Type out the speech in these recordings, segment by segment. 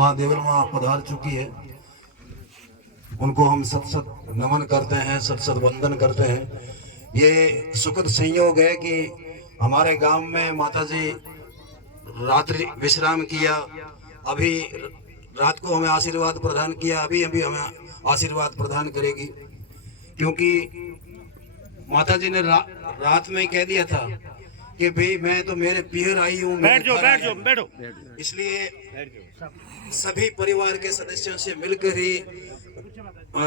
माँ देवल माँ पधार चुकी है, उनको हम सत सत नमन करते हैं, सत सत वंदन करते हैं। ये सुखद संयोग है कि हमारे गांव में माता जी रात्रि विश्राम किया, अभी रात को हमें आशीर्वाद प्रदान किया, अभी अभी हमें आशीर्वाद प्रदान करेगी। क्योंकि माता जी ने रात में ही कह दिया था कि भाई मैं तो मेरे पीहर आई हूँ, बैठो। इसलिए सभी परिवार के सदस्यों से मिलकर ही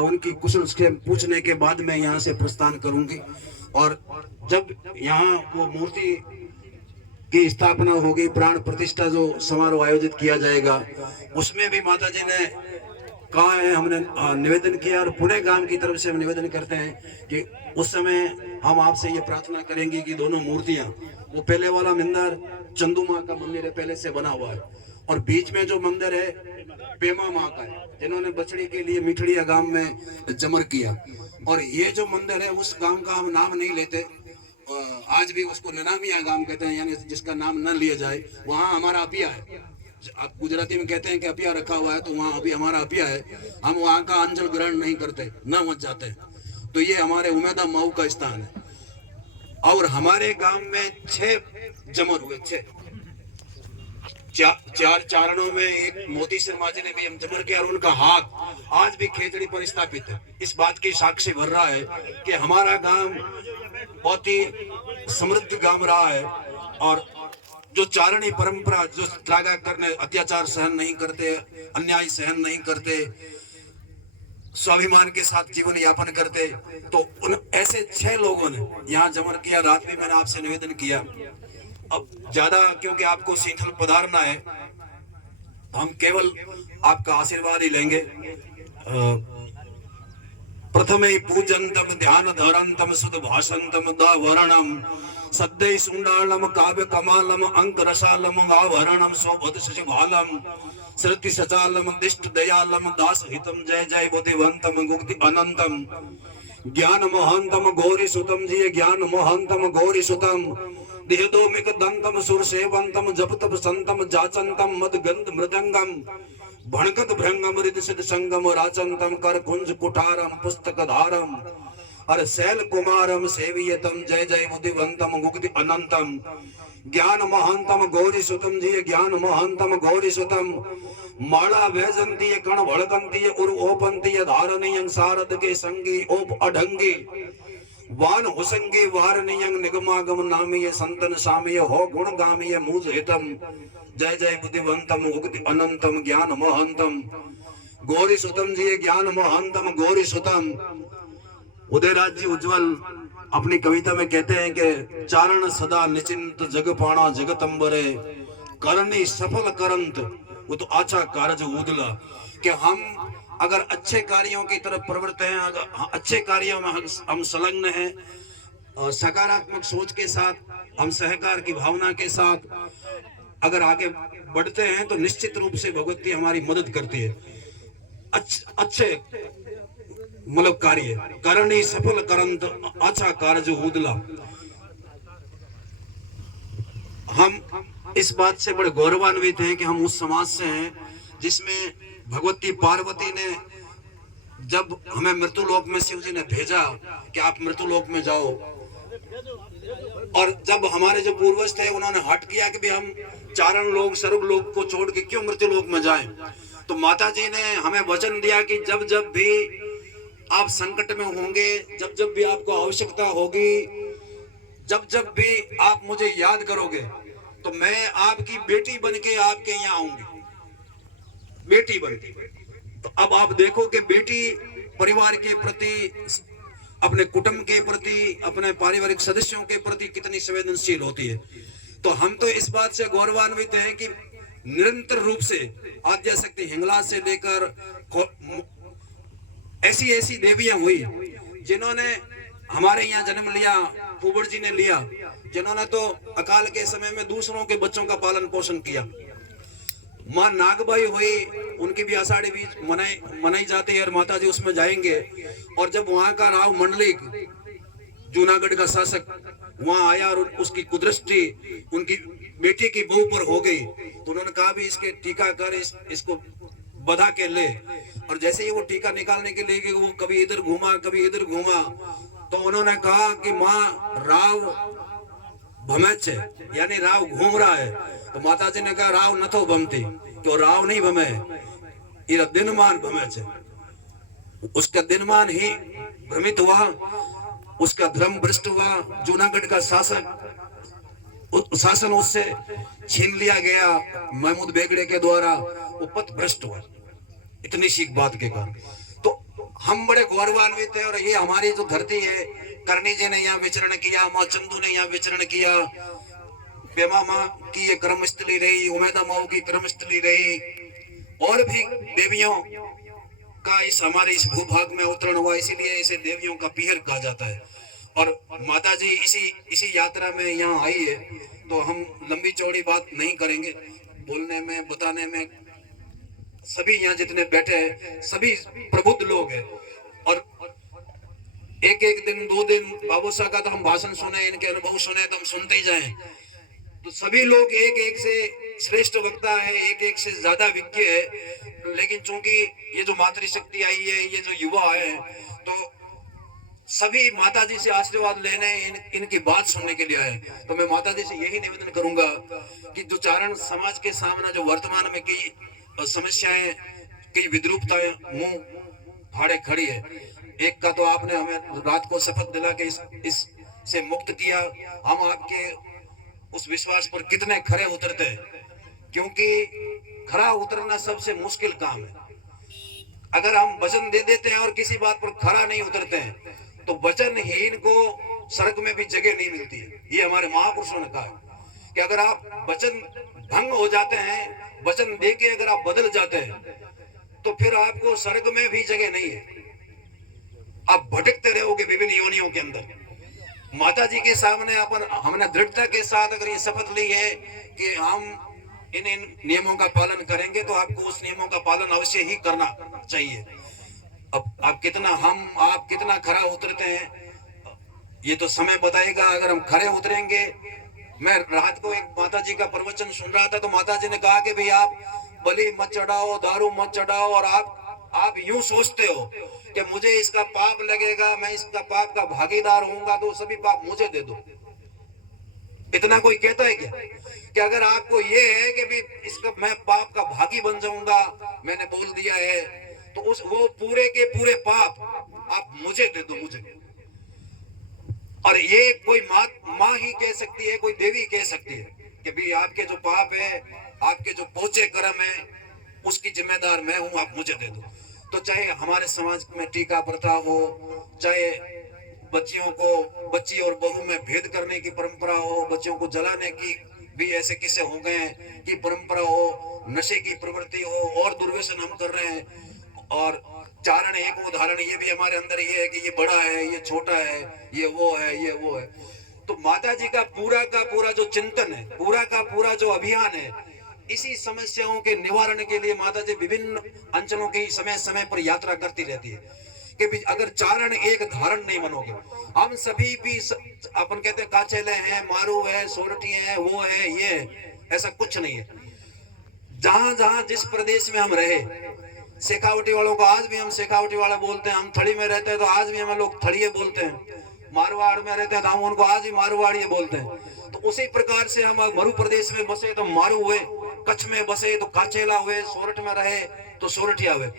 उनकी कुशल क्षेम पूछने के बाद मैं यहाँ से प्रस्थान करूंगी। और जब यहाँ वो मूर्ति की स्थापना होगी, प्राण प्रतिष्ठा जो समारोह आयोजित किया जाएगा, उसमें भी माता जी ने कहा है, हमने निवेदन किया और पूरे गांव की तरफ से हम निवेदन करते हैं कि उस समय हम आपसे ये प्रार्थना करेंगे कि दोनों मूर्तियां, वो पहले वाला मंदिर चंदू माँ का मंदिर है, पहले से बना हुआ है, और बीच में जो मंदिर है पेमा माँ का है, जिन्होंने बछड़ी के लिए मिठड़िया गांव में जमर किया। और ये जो मंदिर है उस गांव का हम नाम नहीं लेते, आज भी उसको ननामिया गांव कहते हैं, यानी जिसका नाम न लिया जाए। वहाँ हमारा अपिया है, आप गुजराती में कहते हैं कि अपिया रखा हुआ है, तो वहाँ अभी हमारा अपिया है, हम वहाँ का अंजल ग्रहण नहीं करते, न मच जाते। तो ये हमारे उमेदा मऊ का स्थान है। और हमारे गांव में 6 जमर हुए, 6 चार चारणों में एक मोती शर्मा जी ने भी हम जमर किया, और उनका हाथ आज भी खेतड़ी पर स्थापित है। इस बात की साक्षी भर रहा है कि हमारा गांव बहुत ही समृद्ध गांव रहा है। और जो चारणी परंपरा, जो त्रागा करने, अत्याचार सहन नहीं करते, अन्याय सहन नहीं करते, स्वाभिमान के साथ जीवन यापन करते, तो उन ऐसे 6 लोगों ने यहाँ जमर किया। रात में मैंने आपसे निवेदन किया, अब ज्यादा क्योंकि आपको शीतल पधारना है, हम केवल आपका आशीर्वाद ही लेंगे। प्रथमे पूजंतम ध्यान धरंतम सुध भाषंतम दावरणम सद्दै सुंडालम काव्य कमालम अंक रसालम आभरणम शोभत शशिभालम श्रुति सचालम दिष्ट दयालम दास हितम जय जय बुद्धिवंतम गुक्ति अनंतम ज्ञान मोहंतम गौरी सुतम जी, ज्ञान मोहंतम गौरी सुतम देहदोमिक दंतम सुर सेवंतम जपतप संतम जाचंतम मद गंध मृदंगम भणकत भृंगम हृदय सिद्ध संगम राचंतम कर कुंज कुठारम पुस्तक धारम अर शैल कुमारम सेवियतम जय जय बुद्धिवंतम गुक्ति अनंतम ज्ञान महंतम गौरी सुतम जी, ज्ञान महंतम गौरी सुतम माला वैजंती कण भड़कंती उर ओपंती धारणीय सारद के संगी ओप अढंगी वान हुसंगी वारणीय निगमागम नामीय संतन सामीय हो गुण गामीय मूज हितम जय जय बुद्धिवंतम गुक्ति अनंतम ज्ञान महंतम गौरी सुतम जी, ज्ञान महंतम गौरी सुतम। उदयराज जी उज्जवल अपनी कविता में कहते हैं कि चारण सदा निचिंत जग पाणा जगतंबरे करनी सफल करंत वो तो आचा कारज उदला, कि हम अगर अच्छे कार्यों की तरफ प्रवृत्त हैं, अगर अच्छे कार्यों में हम संलग्न हैं, सकारात्मक सोच के साथ, हम सहकार की भावना के साथ अगर आगे बढ़ते हैं, तो निश्चित रूप से भगवती हमारी मदद करती है। अच्छे मतलब कार्य करनी सफल करंत अच्छा कार्य उदला। हम इस बात से बड़े गौरवान्वित हैं कि हम उस समाज से हैं जिसमें भगवती पार्वती ने जब हमें मृत्युलोक में शिव जी ने भेजा कि आप मृत्युलोक में जाओ, और जब हमारे जो पूर्वज थे उन्होंने हट किया कि भी हम चारण लोग सर्व लोग को छोड़ के क्यों मृत्युलोक में जाएं, तो माता जी ने हमें वचन दिया कि जब जब भी आप संकट में होंगे, जब जब भी आपको आवश्यकता होगी, जब जब भी आप मुझे याद करोगे, तो मैं आपकी बेटी बनके आपके यहाँ आऊंगी, बेटी बनके। तो अब आप देखो कि बेटी परिवार के प्रति, अपने कुटुंब के प्रति, अपने पारिवारिक सदस्यों के प्रति कितनी संवेदनशील होती है। तो हम तो इस बात से गौरवान्वित हैं कि निरंतर रूप से आद्या शक्ति हिंगला से लेकर ऐसी ऐसी देवियां हुई जिन्होंने हमारे यहाँ जन्म लिया, कुंवर जी ने लिया, जिन्होंने तो अकाल के समय में दूसरों के बच्चों का पालन पोषण किया। माँ नागबाई हुई, उनकी भी आषाढ़ी बीज मनाई जाती है और माता जी उसमें जाएंगे। और जब वहां का राव मंडलिक, जूनागढ़ का शासक वहां आया और उसकी कुदृष्टि, उनकी बेटी की बहू पर हो गई तो उन्होंने कहा भी इसके टीका कर, इसको बधा के ले। और जैसे ही वो टीका निकालने के लिए वो कभी इधर घूमा कभी इधर घूमा, तो उन्होंने कहा कि माँ राव भमे है, यानी राव घूम रहा है। तो माता जी ने कहा राव न तो भमती, क्यों राव नहीं भमे, ये दिनमान भमे है। उसका दिनमान ही भ्रमित हुआ, उसका धर्म भ्रष्ट हुआ, जूनागढ़ का शासन उससे छीन लिया गया महमूद बेगड़े के द्वारा, वो पथ भ्रष्ट हुआ इतनी सी बात के कारण। तो हम बड़े गौरवान्वित हैं। और ये हमारी जो धरती है, करणी जी ने यहाँ विचरण किया, माँ चंदू ने यहाँ विचरण किया, पेमा माँ की ये कर्मस्थली रही, उमेदा माँ की कर्मस्थली रही, और भी देवियों का इस हमारे इस भूभाग में अवतरण हुआ, इसीलिए इसे देवियों का पीहर कहा जाता है। और माता जी इसी यात्रा में यहाँ आई है। तो हम लंबी चौड़ी बात नहीं करेंगे, बोलने में बताने में सभी यहाँ जितने बैठे हैं सभी प्रबुद्ध लोग हैं। और एक एक दिन 2 दिन बाबू साहब का तो हम भाषण सुने, इनके अनुभव सुने तो हम सुनते ही जाएं। तो सभी लोग एक एक से श्रेष्ठ वक्ता है, एक एक से ज्यादा विज्ञ है। लेकिन चूंकि ये जो मातृशक्ति आई है, ये जो युवा है, तो सभी माता जी से आशीर्वाद लेने इनकी बात सुनने के लिए आए। तो मैं माता जी से यही निवेदन करूंगा कि जो चारण समाज के सामने जो वर्तमान में कई समस्याएं, कई विद्रूपताएं मुंह फाड़े खड़ी है, एक का तो आपने हमें रात को शपथ दिला के इस से मुक्त किया। हम आपके उस विश्वास पर कितने खरे उतरते हैं, क्योंकि खरा उतरना सबसे मुश्किल काम है। अगर हम वचन दे देते हैं और किसी बात पर खरा नहीं उतरते हैं, तो वचनहीन को स्वर्ग में भी जगह नहीं मिलती है। ये हमारे महापुरुषों ने कहा कि अगर आप वचन भंग हो जाते हैं, वचन दे के अगर आप बदल जाते हैं, तो फिर आपको स्वर्ग में भी जगह नहीं है, आप भटकते रहोगे विभिन्न योनियों के अंदर। माता जी के सामने अपन हमने दृढ़ता के साथ अगर ये शपथ ली है कि हम इन नियमों का पालन करेंगे, तो आपको उस नियमों का पालन अवश्य ही करना चाहिए। अब आप कितना खरा उतरते हैं, ये तो समय बताएगा। अगर हम खरे उतरेंगे, मैं रात को एक माता जी का प्रवचन सुन रहा था, तो माता जी ने कहा कि भाई आप बलि मत चढ़ाओ, दारू मत चढ़ाओ, और आप यूं सोचते हो कि मुझे इसका पाप लगेगा, मैं इसका पाप का भागीदार होऊंगा, तो सभी पाप मुझे दे दो। इतना कोई कहता है क्या कि अगर आपको ये है कि भी इसका मैं पाप का भागी बन जाऊंगा, मैंने बोल दिया है, तो वो पूरे के पूरे पाप आप मुझे दे दो, मुझे। और ये कोई माँ ही कह सकती है, कोई देवी कह सकती है कि भी आपके जो पाप है, आपके जो पोचे कर्म है, उसकी जिम्मेदार मैं हूं, आप मुझे दे दो। तो चाहे हमारे समाज में टीका प्रथा हो, चाहे बच्ची और बहू में भेद करने की परंपरा हो, बच्चियों को जलाने की भी ऐसे किस्से हो गए कि परंपरा हो, नशे की प्रवृत्ति हो, और दुर्व्यसन हम कर रहे हैं। और चारण एक उदाहरण ये भी हमारे अंदर ये है कि ये बड़ा है, ये छोटा है, ये वो है, ये वो है। तो माता जी का पूरा जो चिंतन है, पूरा का पूरा जो अभियान है, इसी समस्याओं के निवारण के लिए माता जी विभिन्न अंचलों की समय समय पर यात्रा करती रहती है कि अगर चारण एक धारण नहीं बनोगे, हम सभी भी अपन कहते हैं काचेले हैं, मारू है, सोरठी है, वो है, ये है, ऐसा कुछ नहीं है। जहां जहां जिस प्रदेश में हम रहे, शेखावटी वालों को आज भी हम शेखावटी वाला बोलते हैं, हम थड़ी में रहते हैं तो आज भी हमें लोग थड़िए बोलते हैं, मारवाड़ में रहते हैं तो हम उनको आज भी मारवाड़ी बोलते हैं। तो उसी प्रकार से हम मरु प्रदेश में बसे तो मारू हुए, कच्छ में बसे तो काचेला हुए, सोरठ में रहे तो सोरठिया हुए।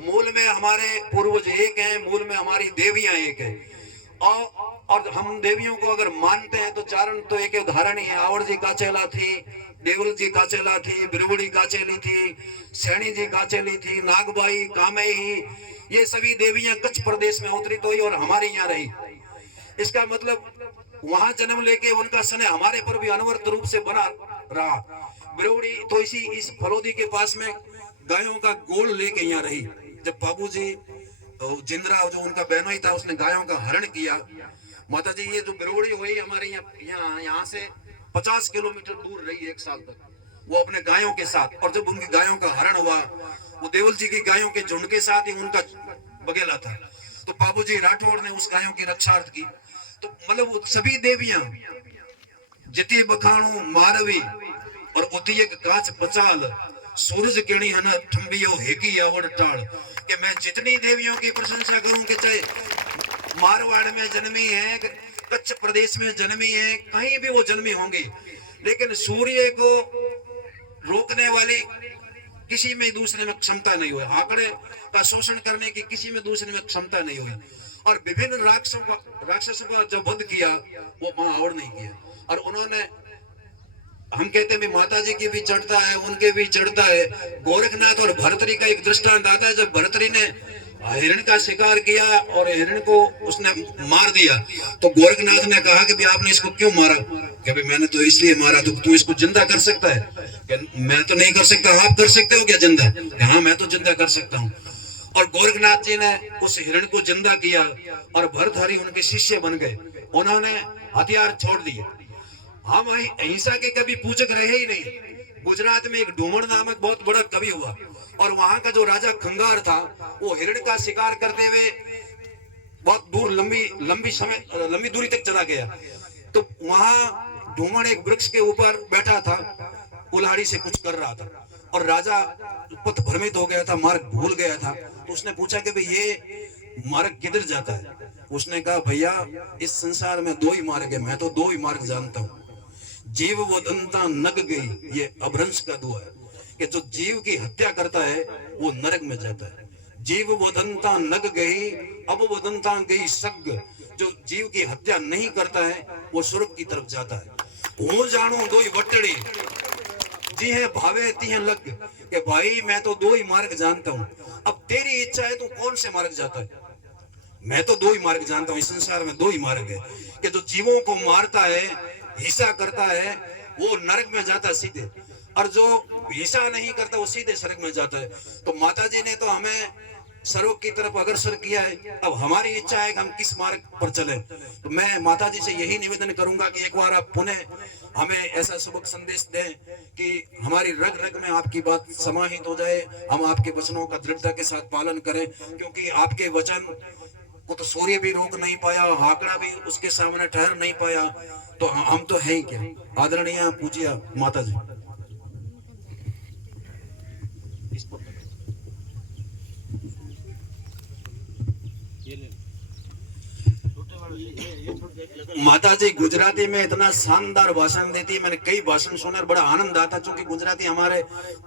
मूल में हमारे पूर्वज एक हैं, मूल में हमारी देवियां एक है। और हम देवियों को अगर मानते हैं तो चारण तो एक उदाहरण ही है। आवड़ जी काचेला थी, देवल जी काचेला थी, बिरबुड़ी काचेली थी, सैनी जी काचेली थी, नागबाई, कामेही, ये सभी देवियां कच्छ प्रदेश में अवतरित हुई और हमारे यहाँ रही। इसका मतलब वहां जन्म लेके उनका स्नेह हमारे पर भी अनवरत रूप से बना रहा। बिरबुड़ी तो इस फलोदी के पास में गायों का गोल लेके यहाँ रही। जब बाबू जी जिंदरा जो उनका बहनोई था, उसने गायों का हरण किया, माता जी ये जो बिरबुड़ी हुई हमारे यहाँ से 50 किलोमीटर दूर रही 1 साल तक, वो अपने गायों के साथ। और जब उनकी गायों का हरण हुआ, वो देवल जी की गायों के झुंड के साथ ही उनका बगेला था, तो बाबूजी राठौड़ ने उस गायों की रक्षार्थ की। तो मतलब सभी देवियां जिति बखाणु मारवी और उती एक काच पचाल सूरज किणी हन ठंबियो हेगी आवड़ टाल। कि मैं जितनी देवियों की प्रशंसा करूं कि चाहे मारवाड़ में जन्मी है, कच्छ प्रदेश में जन्मी है, कहीं भी वो जन्मी होंगी, लेकिन सूर्य को रोकने वाली किसी में दूसरे में क्षमता नहीं हुई, आंकड़े का शोषण करने की किसी में दूसरे में क्षमता नहीं हुई। और विभिन्न राक्षसों का जब वध किया वो महावर नहीं किया। और उन्होंने, हम कहते हैं माता जी की भी चढ़ता है, उनके भी चढ़ता है। गोरखनाथ और भरतरी का एक दृष्टांत आता है, जब भरतरी ने हिरण का शिकार किया और हिरण को उसने मार दिया, तो गोरखनाथ ने कहा कि भी आपने इसको क्यों मारा? कि भाई मैंने तो इसलिए मारा। तो तू इसको जिंदा कर सकता है? कि मैं तो नहीं कर सकता। आप कर सकते हो क्या जिंदा? हाँ मैं तो जिंदा कर सकता हूँ। और गोरखनाथ जी ने उस हिरण को जिंदा किया और भरतहरि उनके शिष्य बन गए। उन्होंने हथियार छोड़ दिए। हम अहिंसा के कभी पूजक रहे ही नहीं। गुजरात में एक ढूमण नामक बहुत बड़ा कवि हुआ और वहां का जो राजा खंगार था वो हिरण का शिकार करते हुए बहुत दूर लंबी दूरी तक चला गया। तो वहां ढूमण एक वृक्ष के ऊपर बैठा था, कुल्हाड़ी से कुछ कर रहा था और राजा पथ भ्रमित हो गया था, मार्ग भूल गया था। तो उसने पूछा कि भाई ये मार्ग किधर जाता है? उसने कहा भैया इस संसार में दो ही मार्ग है, मैं तो दो ही मार्ग जानता हूँ। जीव वो दंता नग गई, ये अभ्रंश का दुआ है कि जो जीव की हत्या करता है वो नरक में जाता है। जीव वो दंता नग गई, अब वो दंता गई सग। जो जीव की हत्या नहीं करता है वो स्वर्ग की तरफ जाता है। हो जानो दो ही वटड़ी जी है भावे ती है लग। कि भाई मैं तो दो ही मार्ग जानता हूँ, अब तेरी इच्छा है तू कौन से मार्ग जाता है? मैं तो दो ही मार्ग जानता हूँ, इस संसार में दो ही मार्ग है कि जो जीवों को मारता है, हिंसा करता है, वो नरक में जाता है सीधे, और जो हिंसा नहीं करता वो सीधे स्वर्ग में जाता है। तो माता जी ने तो हमें स्वर्ग की तरफ अग्रसर किया है। अब हमारी इच्छा है कि हम किस मार्ग पर चलें। तो मैं माता जी से यही निवेदन करूंगा कि एक बार आप पुनः हमें ऐसा सबक संदेश दें कि हमारी रग रग में आपकी बात समाहित हो जाए, हम आपके वचनों का दृढ़ता के साथ पालन करें। क्योंकि आपके वचन को तो सूर्य भी रोक नहीं पाया, आंकड़ा भी उसके सामने ठहर नहीं पाया, तो हम तो है ही क्या। आदरणीय पूज्य माता जी, माता जी गुजराती में इतना शानदार भाषण देती। मैंने कई भाषण सुने और बड़ा आनंद आता, क्योंकि गुजराती हमारे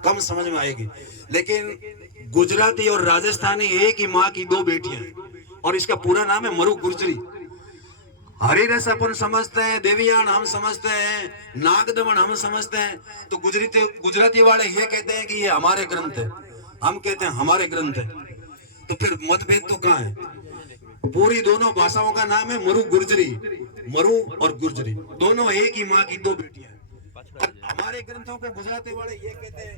कम समझ में आएगी, लेकिन गुजराती और राजस्थानी एक ही माँ की दो बेटियां हैं और इसका पूरा नाम है मरु गुर्जरी। हरिरस अपन समझते हैं, देवियान हम समझते हैं, नागदमन हम समझते हैं। तो गुजराती वाले ये कहते हैं कि ये हमारे ग्रंथ है, हम कहते हैं हमारे ग्रंथ है। तो फिर मतभेद तो कहाँ है? पूरी दोनों भाषाओं का नाम है मरु गुर्जरी। मरु और गुर्जरी दोनों एक ही माँ की दो बेटियां हैं। हमारे ग्रंथों को गुजराती वाले ये कहते हैं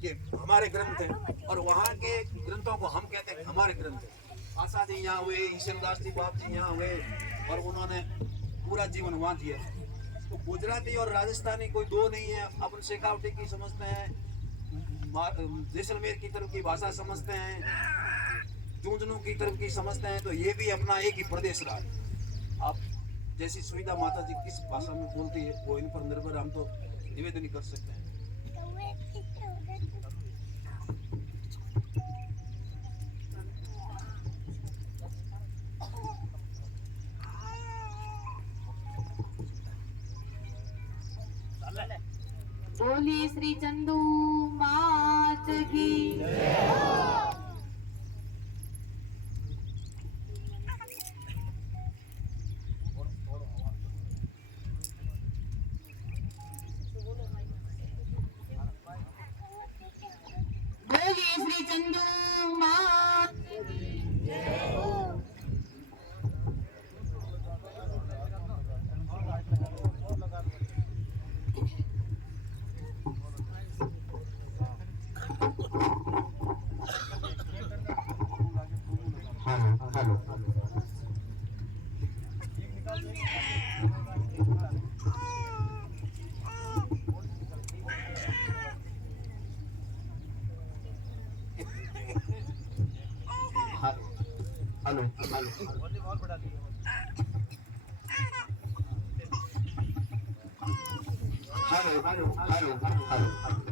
कि हमारे ग्रंथ है, और वहां के ग्रंथों को हम कहते हैं हमारे ग्रंथ है। आशा जी यहाँ हुए, ईश्वरदास जी बाप जी यहाँ हुए और उन्होंने पूरा जीवन वहां दिया। तो गुजराती और राजस्थानी कोई दो नहीं है। अपन शेखावटी की समझते हैं, जैसलमेर की तरफ की भाषा समझते हैं, झुंझुनू की तरफ की समझते हैं, तो ये भी अपना एक ही प्रदेश रहा है। आप जैसी सुविधा माता जी किस भाषा में बोलती है वो इन पर निर्भर, हम तो निवेदन कर सकते हैं। बोलिए श्री चंदू मात की। बोलिए श्री चंदू मात की। Hello hello hello hello hello